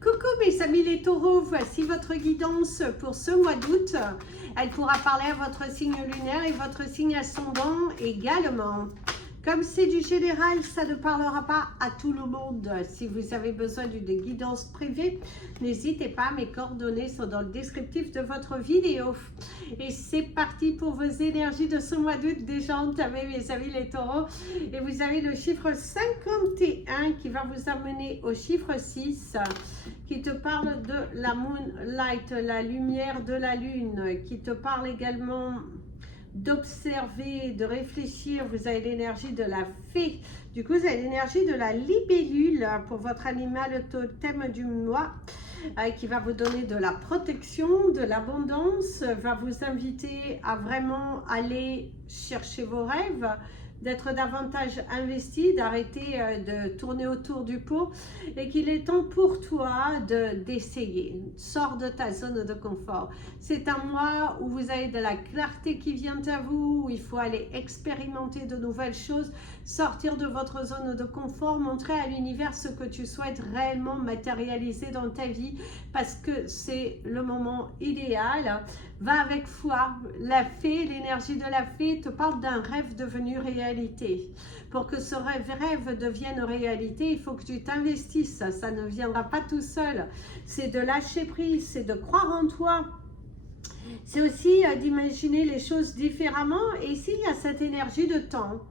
Coucou mes amis les taureaux, voici votre guidance pour ce mois d'août. Elle pourra parler à votre signe lunaire et votre signe ascendant également. Comme c'est du général, ça ne parlera pas à tout le monde. Si vous avez besoin d'une guidance privée, n'hésitez pas, mes coordonnées sont dans le descriptif de votre vidéo. Et c'est parti pour vos énergies de ce mois d'août déjà entamé, mes amis les taureaux. Et vous avez le chiffre 51 qui va vous amener au chiffre 6, qui te parle de la moonlight, la lumière de la lune, qui te parle également d'observer, de réfléchir. Vous avez l'énergie de la fée, du coup vous avez l'énergie de la libellule pour votre animal totem du mois, qui va vous donner de la protection, de l'abondance, va vous inviter à vraiment aller chercher vos rêves, d'être davantage investi, d'arrêter de tourner autour du pot, et qu'il est temps pour toi d'essayer. Sors de ta zone de confort. C'est un mois où vous avez de la clarté qui vient à vous, où il faut aller expérimenter de nouvelles choses, sortir de votre zone de confort, montrer à l'univers ce que tu souhaites réellement matérialiser dans ta vie, parce que c'est le moment idéal. Va avec foi. La fée, l'énergie de la fée te parle d'un rêve devenu réalité. Pour que ce rêve devienne réalité, il faut que tu t'investisses. Ça ne viendra pas tout seul. C'est de lâcher prise, c'est de croire en toi. C'est aussi d'imaginer les choses différemment. Et ici, il y a cette énergie de temps.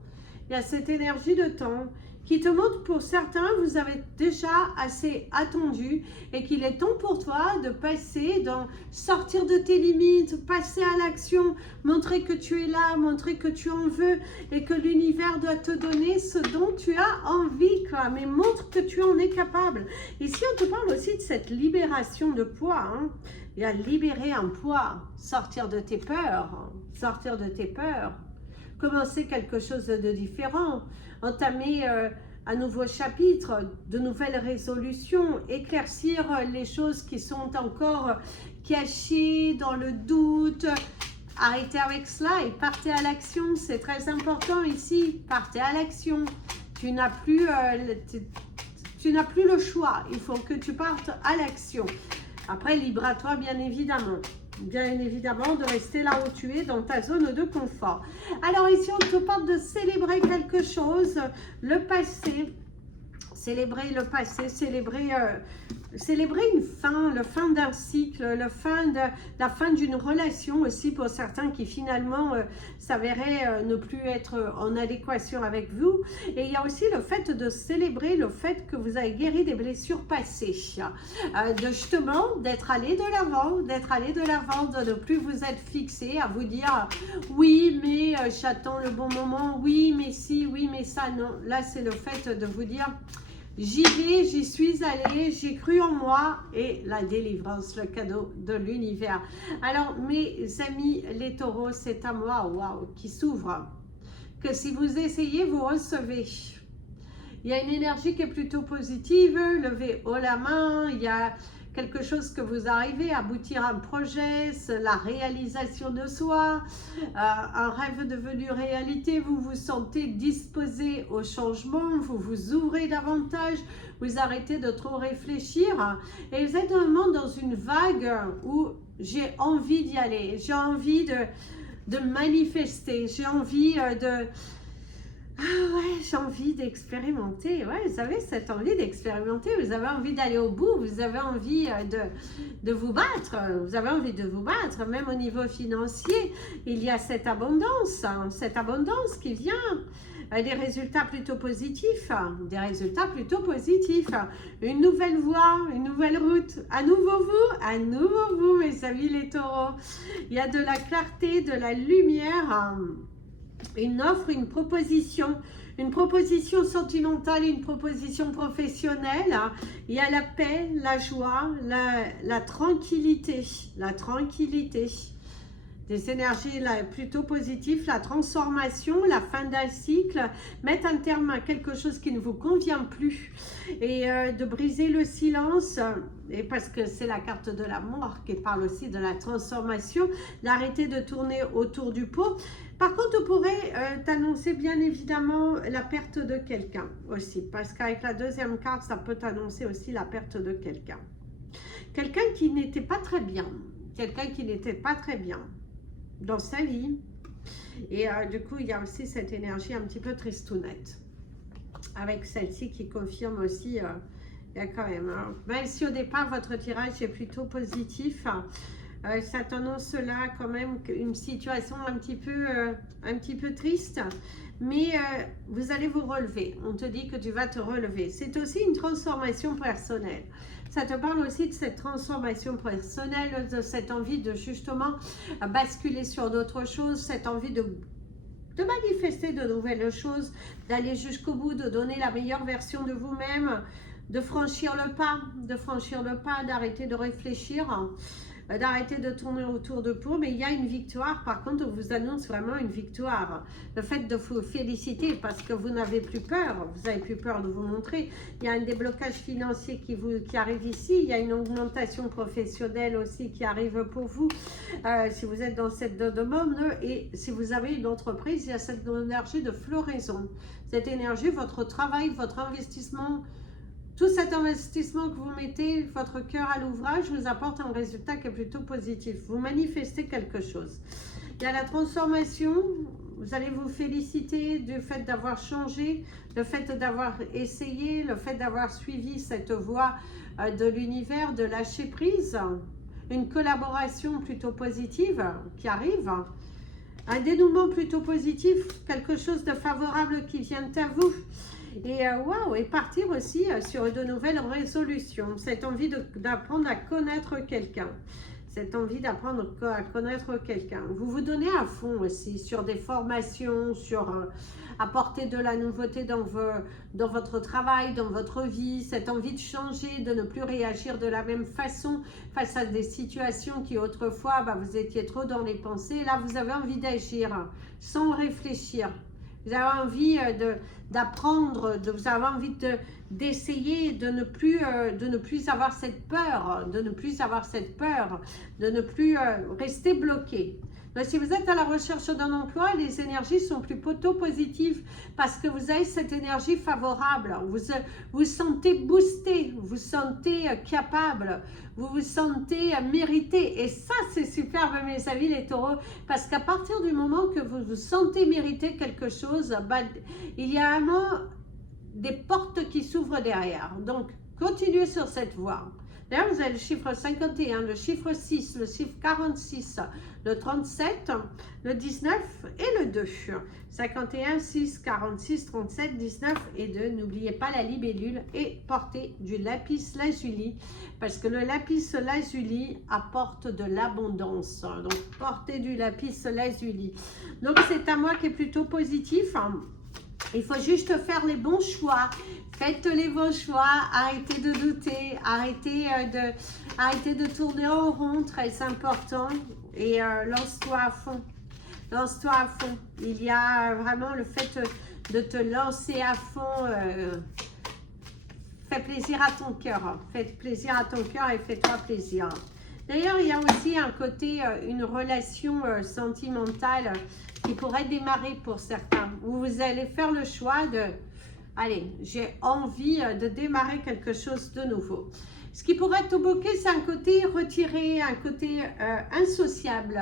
Il y a cette énergie de temps qui te montre, pour certains, vous avez déjà assez attendu et qu'il est temps pour toi de passer, sortir de tes limites, passer à l'action, montrer que tu es là, montrer que tu en veux et que l'univers doit te donner ce dont tu as envie, quoi. Mais montre que tu en es capable. Ici, on te parle aussi de cette libération de poids, hein. Il y a libérer un poids, sortir de tes peurs, sortir de tes peurs. Commencer quelque chose de différent, entamer un nouveau chapitre, de nouvelles résolutions, éclaircir les choses qui sont encore cachées dans le doute. Arrêtez avec cela et partez à l'action, c'est très important ici, partez à l'action. Tu n'as plus le choix, il faut que tu partes à l'action. Après, libre à toi, bien évidemment de rester là où tu es, dans ta zone de confort. Alors ici, on te parle de célébrer quelque chose, le passé, célébrer le passé, célébrer une fin, la fin d'un cycle, la fin d'une relation aussi pour certains qui finalement s'avéraient ne plus être en adéquation avec vous. Et il y a aussi le fait de célébrer le fait que vous avez guéri des blessures passées, justement d'être allé de l'avant, de ne plus vous être fixé à vous dire oui mais j'attends le bon moment, oui mais si, oui mais ça, non. Là c'est le fait de vous dire j'y vais, j'y suis allée, j'ai cru en moi, et la délivrance, le cadeau de l'univers. Alors, mes amis les taureaux, c'est un mois qui s'ouvre. Que si vous essayez, vous recevez. Il y a une énergie qui est plutôt positive, levez haut la main, il y a quelque chose que vous arrivez à aboutir à un projet, la réalisation de soi, un rêve devenu réalité, vous vous sentez disposé au changement, vous vous ouvrez davantage, vous arrêtez de trop réfléchir et vous êtes vraiment dans une vague où j'ai envie d'y aller, j'ai envie de manifester, j'ai envie j'ai envie d'expérimenter. Ouais, vous avez cette envie d'expérimenter, vous avez envie d'aller au bout, vous avez envie de vous battre, vous avez envie de vous battre, même au niveau financier, il y a cette abondance qui vient, des résultats plutôt positifs, une nouvelle voie, une nouvelle route, à nouveau vous, mes amis les taureaux, il y a de la clarté, de la lumière, une offre, une proposition sentimentale, une proposition professionnelle. Il y a la paix, la joie, la tranquillité, des énergies là, plutôt positives, la transformation, la fin d'un cycle, mettre un terme à quelque chose qui ne vous convient plus et de briser le silence, et parce que c'est la carte de la mort qui parle aussi de la transformation, d'arrêter de tourner autour du pot. Par contre, on pourrait t'annoncer bien évidemment la perte de quelqu'un aussi, parce qu'avec la deuxième carte, ça peut t'annoncer aussi la perte de quelqu'un. quelqu'un qui n'était pas très bien. Quelqu'un qui n'était pas très bien dans sa vie. Et du coup, il y a aussi cette énergie un petit peu tristounette. Avec celle-ci qui confirme aussi, il y a quand même, hein, même si au départ votre tirage est plutôt positif, ça t'annonce là quand même une situation un petit peu triste, mais vous allez vous relever. On te dit que tu vas te relever. C'est aussi une transformation personnelle. Ça te parle aussi de cette transformation personnelle, de cette envie de justement basculer sur d'autres choses, cette envie de manifester de nouvelles choses, d'aller jusqu'au bout, de donner la meilleure version de vous-même, de franchir le pas, d'arrêter de réfléchir, d'arrêter de tourner autour de vous. Mais il y a une victoire, par contre, on vous annonce vraiment une victoire. Le fait de vous féliciter parce que vous n'avez plus peur, vous n'avez plus peur de vous montrer. Il y a un déblocage financier qui arrive ici, il y a une augmentation professionnelle aussi qui arrive pour vous. Si vous êtes dans cette demande, et si vous avez une entreprise, il y a cette énergie de floraison. Cette énergie, votre travail, votre investissement, tout cet investissement que vous mettez, votre cœur à l'ouvrage, vous apporte un résultat qui est plutôt positif. Vous manifestez quelque chose. Il y a la transformation. Vous allez vous féliciter du fait d'avoir changé, le fait d'avoir essayé, le fait d'avoir suivi cette voie de l'univers, de lâcher prise. Une collaboration plutôt positive qui arrive. Un dénouement plutôt positif, quelque chose de favorable qui vient à vous. Et waouh, et partir aussi sur de nouvelles résolutions. Cette envie d'apprendre à connaître quelqu'un. Cette envie d'apprendre à connaître quelqu'un. Vous vous donnez à fond aussi sur des formations, sur apporter de la nouveauté dans votre travail, dans votre vie. Cette envie de changer, de ne plus réagir de la même façon face à des situations qui autrefois, vous étiez trop dans les pensées. Là, vous avez envie d'agir sans réfléchir. Vous avez envie d'apprendre, vous avez envie d'essayer de ne plus avoir cette peur, de ne plus rester bloqué. Donc, si vous êtes à la recherche d'un emploi, les énergies sont plutôt positives parce que vous avez cette énergie favorable. Vous vous sentez boosté, vous vous sentez capable, vous vous sentez mérité. Et ça, c'est superbe, mes amis les taureaux, parce qu'à partir du moment que vous vous sentez mériter quelque chose, il y a vraiment des portes qui s'ouvrent derrière. Donc, continuez sur cette voie. D'ailleurs, vous avez le chiffre 51, le chiffre 6, le chiffre 46, le 37, le 19 et le 2. 51, 6, 46, 37, 19 et 2. N'oubliez pas la libellule et portez du lapis lazuli parce que le lapis lazuli apporte de l'abondance. Donc, portez du lapis lazuli. Donc, c'est à moi qui est plutôt positif. Il faut juste faire les bons choix. Faites les bons choix. Arrêtez de douter. Arrêtez de tourner en rond. Très important. Et lance-toi à fond. Lance-toi à fond. Il y a vraiment le fait de te lancer à fond. Fais plaisir à ton cœur. Faites plaisir à ton cœur et fais-toi plaisir. D'ailleurs, il y a aussi un côté, une relation sentimentale qui pourrait démarrer pour certains. Où vous allez faire le choix de, allez, j'ai envie de démarrer quelque chose de nouveau. Ce qui pourrait te bloquer, c'est un côté retiré, un côté insociable,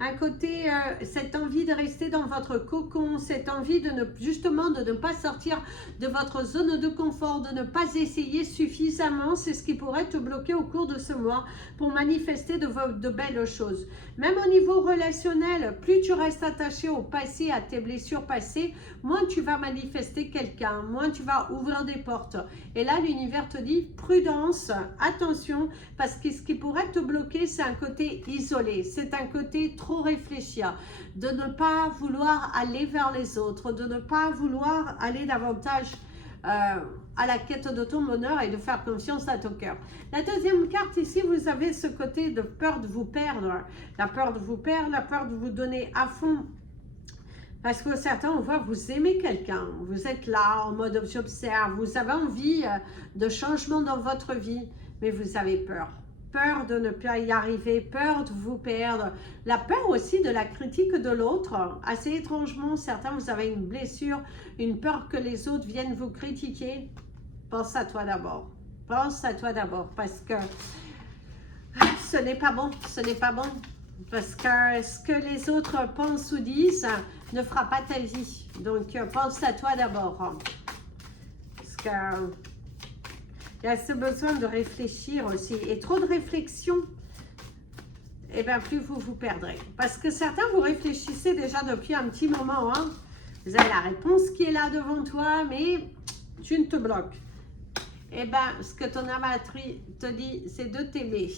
un côté, cette envie de rester dans votre cocon, cette envie de justement de ne pas sortir de votre zone de confort, de ne pas essayer suffisamment. C'est ce qui pourrait te bloquer au cours de ce mois pour manifester de belles choses. Même au niveau relationnel, plus tu restes attaché au passé, à tes blessures passées, moins tu vas manifester quelqu'un, moins tu vas ouvrir des portes. Et là, l'univers te dit prudence, attention, parce que ce qui pourrait te bloquer, c'est un côté isolé, c'est un côté trop réfléchir, de ne pas vouloir aller vers les autres, de ne pas vouloir aller davantage à la quête de ton bonheur et de faire confiance à ton cœur. La deuxième carte ici, vous avez ce côté de peur de vous perdre, la peur de vous perdre, la peur de vous donner à fond. Parce que certains, on voit, vous aimez quelqu'un, vous êtes là en mode j'observe, vous avez envie de changement dans votre vie, mais vous avez peur. Peur de ne pas y arriver, peur de vous perdre, la peur aussi de la critique de l'autre. Assez étrangement, certains, vous avez une blessure, une peur que les autres viennent vous critiquer. Pense à toi d'abord. Pense à toi d'abord parce que ce n'est pas bon, ce n'est pas bon. Parce que ce que les autres pensent ou disent ne fera pas ta vie. Donc, pense à toi d'abord. Parce que il y a ce besoin de réfléchir aussi. Et trop de réflexion, et bien plus vous vous perdrez. Parce que certains, vous réfléchissez déjà depuis un petit moment. Hein. Vous avez la réponse qui est là devant toi, mais tu ne te bloques. Eh bien, ce que ton amatrice te dit, c'est de t'aimer.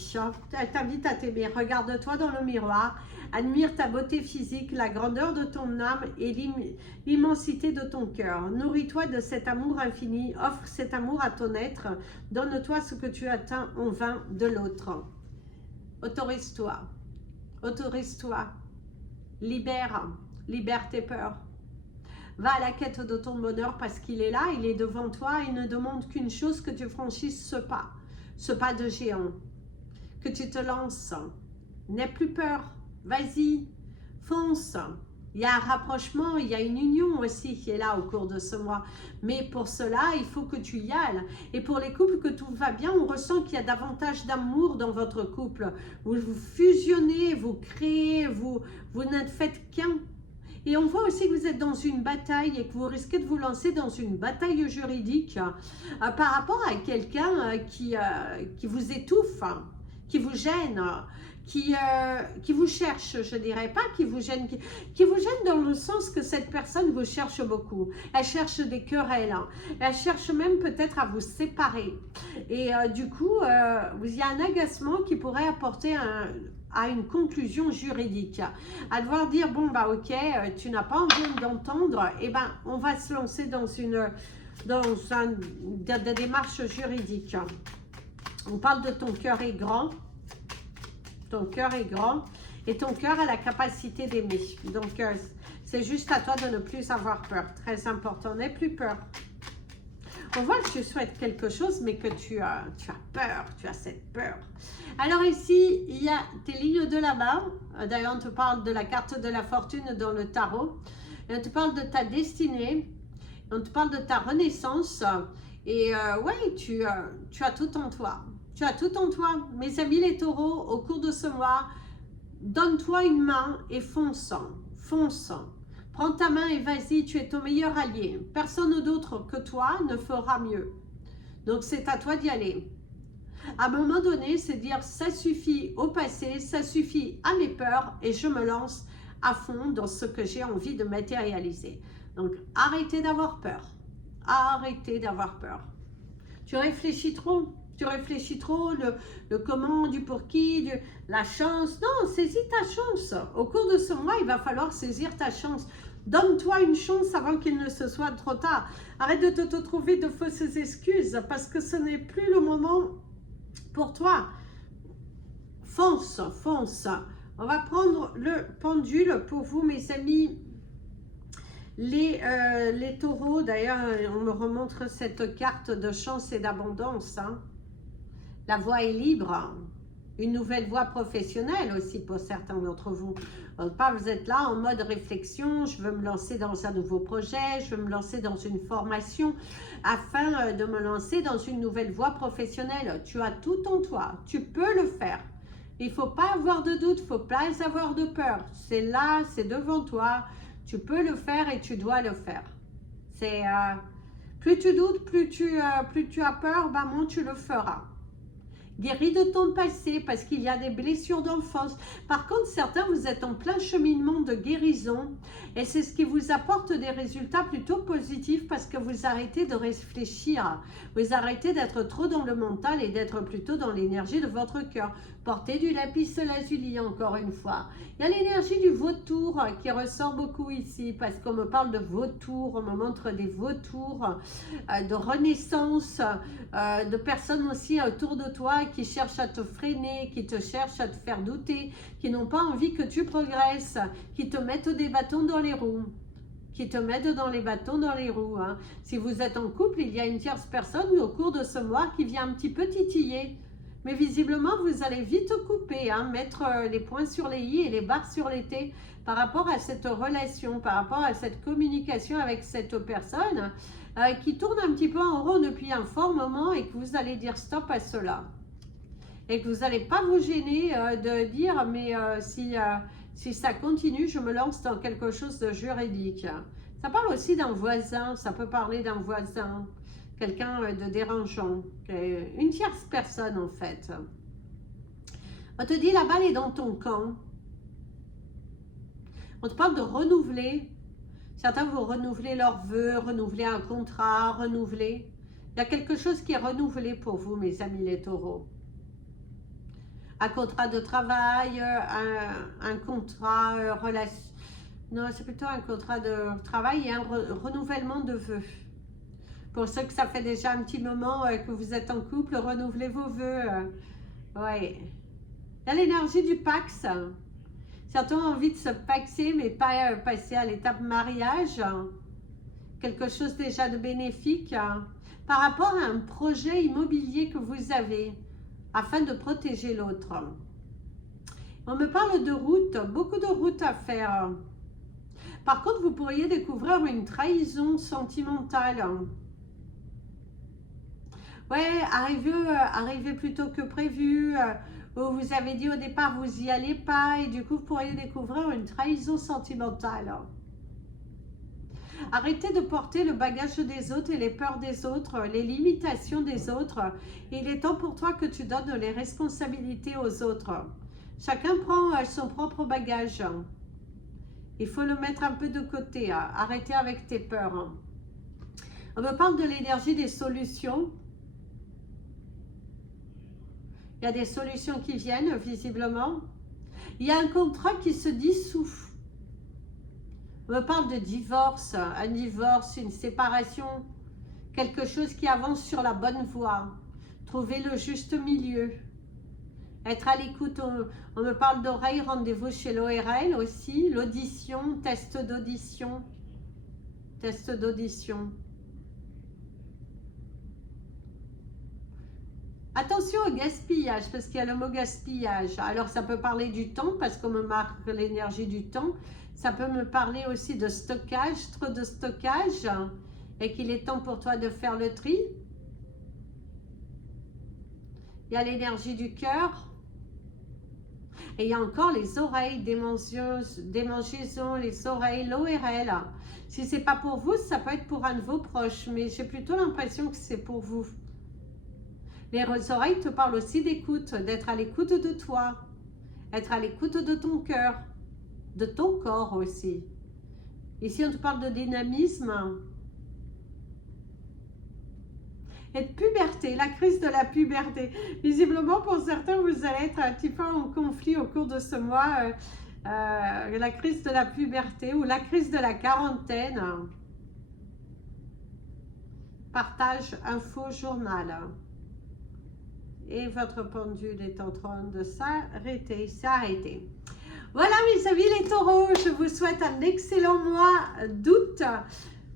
Elle t'invite à t'aimer. Regarde-toi dans le miroir. Admire ta beauté physique, la grandeur de ton âme et l'immensité de ton cœur. Nourris-toi de cet amour infini. Offre cet amour à ton être. Donne-toi ce que tu atteins en vain de l'autre. Autorise-toi. Autorise-toi. Libère tes peurs. Va à la quête de ton bonheur parce qu'il est là, il est devant toi. Il ne demande qu'une chose, que tu franchisses ce pas de géant, que tu te lances. N'aie plus peur, vas-y, fonce. Il y a un rapprochement, il y a une union aussi qui est là au cours de ce mois. Mais pour cela, il faut que tu y ailles. Et pour les couples que tout va bien, on ressent qu'il y a davantage d'amour dans votre couple. Vous fusionnez, vous créez, vous ne faites qu'un. Et on voit aussi que vous êtes dans une bataille et que vous risquez de vous lancer dans une bataille juridique par rapport à quelqu'un qui vous étouffe, qui vous gêne, qui vous cherche, je dirais pas qui vous gêne, qui vous gêne dans le sens que cette personne vous cherche beaucoup. Elle cherche des querelles, elle cherche même peut-être à vous séparer. Et du coup, il y a un agacement qui pourrait apporter à une conclusion juridique, à devoir dire bon bah ok, tu n'as pas envie d'entendre, et ben on va se lancer dans des démarches juridiques. On parle de ton cœur est grand, ton cœur est grand et ton cœur a la capacité d'aimer. Donc c'est juste à toi de ne plus avoir peur, très important, n'aie plus peur. On voit que tu souhaites quelque chose, mais que tu as peur, tu as cette peur. Alors ici, il y a tes lignes de là-bas. D'ailleurs, on te parle de la carte de la fortune dans le tarot. Et on te parle de ta destinée. On te parle de ta renaissance. Et ouais, tu as tout en toi. Tu as tout en toi. Mes amis les taureaux, au cours de ce mois, donne-toi une main et fonce. Fonce. Prends ta main et vas-y, tu es ton meilleur allié. Personne d'autre que toi ne fera mieux. Donc, c'est à toi d'y aller. À un moment donné, c'est dire ça suffit au passé, ça suffit à mes peurs et je me lance à fond dans ce que j'ai envie de matérialiser. Donc, arrêtez d'avoir peur. Arrêtez d'avoir peur. Tu réfléchis trop. Tu réfléchis trop, le comment, du pour qui, la chance. Non, saisis ta chance. Au cours de ce mois, il va falloir saisir ta chance. Donne-toi une chance avant qu'il ne se soit trop tard. Arrête de te trouver de fausses excuses parce que ce n'est plus le moment pour toi. Fonce, fonce. On va prendre le pendule pour vous, mes amis. Les taureaux, d'ailleurs, on me remontre cette carte de chance et d'abondance. Hein. La voie est libre. Une nouvelle voie professionnelle aussi pour certains d'entre vous. Vous êtes là en mode réflexion, je veux me lancer dans un nouveau projet, je veux me lancer dans une formation afin de me lancer dans une nouvelle voie professionnelle. Tu as tout en toi, tu peux le faire. Il ne faut pas avoir de doute, il ne faut pas avoir de peur. C'est là, c'est devant toi, tu peux le faire et tu dois le faire. C'est plus tu doutes, plus tu as peur, moins tu le feras. Guéris de ton passé parce qu'il y a des blessures d'enfance. Par contre, certains, vous êtes en plein cheminement de guérison et c'est ce qui vous apporte des résultats plutôt positifs parce que vous arrêtez de réfléchir. Vous arrêtez d'être trop dans le mental et d'être plutôt dans l'énergie de votre cœur. Portez du lapis lazuli encore une fois. Il y a l'énergie du vautour qui ressort beaucoup ici parce qu'on me parle de vautour, on me montre des vautours, de renaissance, de personnes aussi autour de toi qui cherchent à te freiner, qui te cherchent à te faire douter, qui n'ont pas envie que tu progresses, qui te mettent des bâtons dans les roues. Qui te mettent dans les bâtons dans les roues. Hein. Si vous êtes en couple, il y a une tierce personne au cours de ce mois qui vient un petit peu titiller. Mais visiblement, vous allez vite couper, hein, mettre les points sur les i et les barres sur les t par rapport à cette relation, par rapport à cette communication avec cette personne qui tourne un petit peu en rond depuis un fort moment et que vous allez dire stop à cela. et que vous n'allez pas vous gêner de dire, mais si ça continue, je me lance dans quelque chose de juridique. Ça parle aussi d'un voisin, ça peut parler d'un voisin, quelqu'un de dérangeant, une tierce personne en fait. On te dit la balle est dans ton camp. On te parle de renouveler. Certains vont renouveler leurs vœux, renouveler un contrat, renouveler. Il y a quelque chose qui est renouvelé pour vous, mes amis les taureaux. Un contrat de travail, un contrat relation. Non, c'est plutôt un contrat de travail et un renouvellement de vœux. Pour ceux que ça fait déjà un petit moment que vous êtes en couple, renouvelez vos vœux. Ouais. Il y a l'énergie du Pax. Certains ont envie de se paxer, mais pas passer à l'étape mariage. Quelque chose déjà de bénéfique. Par rapport à un projet immobilier que vous avez, afin de protéger l'autre. On me parle de route, beaucoup de routes à faire. Par contre, vous pourriez découvrir une trahison sentimentale. Ouais, arriver plus tôt que prévu, où vous avez dit au départ vous n'y allez pas, et du coup vous pourriez découvrir une trahison sentimentale. Arrêtez de porter le bagage des autres et les peurs des autres, les limitations des autres. Il est temps pour toi que tu donnes les responsabilités aux autres. Chacun prend son propre bagage. Il faut le mettre un peu de côté. Arrêtez avec tes peurs. On me parle de l'énergie des solutions. Il y a des solutions qui viennent, visiblement. Il y a un contrat qui se dissout. On me parle de divorce, un divorce, une séparation, quelque chose qui avance sur la bonne voie. Trouver le juste milieu. Être à l'écoute, on me parle d'oreille, rendez-vous chez l'ORL aussi. L'audition, test d'audition. Test d'audition. Attention au gaspillage, parce qu'il y a le mot gaspillage. Alors, ça peut parler du temps, parce qu'on me marque l'énergie du temps. Ça peut me parler aussi de stockage, trop de stockage, et qu'il est temps pour toi de faire le tri. Il y a l'énergie du cœur. Et il y a encore les oreilles, démangeaisons, les oreilles, l'ORL. Si ce n'est pas pour vous, ça peut être pour un de vos proches, mais j'ai plutôt l'impression que c'est pour vous. Les oreilles te parlent aussi d'écoute, d'être à l'écoute de toi, être à l'écoute de ton cœur, de ton corps aussi. Ici, on te parle de dynamisme et de puberté, la crise de la puberté. Visiblement, pour certains, vous allez être un petit peu en conflit au cours de ce mois, la crise de la puberté ou la crise de la quarantaine. Partage, info, journal. Et votre pendule est en train de s'arrêter. Voilà mes amis les taureaux, je vous souhaite un excellent mois d'août.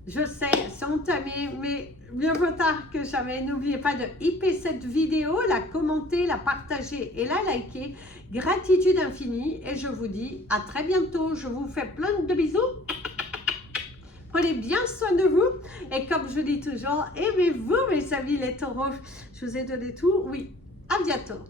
Je sais, c'est entamé, mais mieux vaut tard que jamais. N'oubliez pas de hyper cette vidéo, la commenter, la partager et la liker. Gratitude infinie et je vous dis à très bientôt. Je vous fais plein de bisous. Prenez bien soin de vous et comme je dis toujours, aimez-vous mes amis les taureaux. Je vous ai donné tout, oui. À bientôt.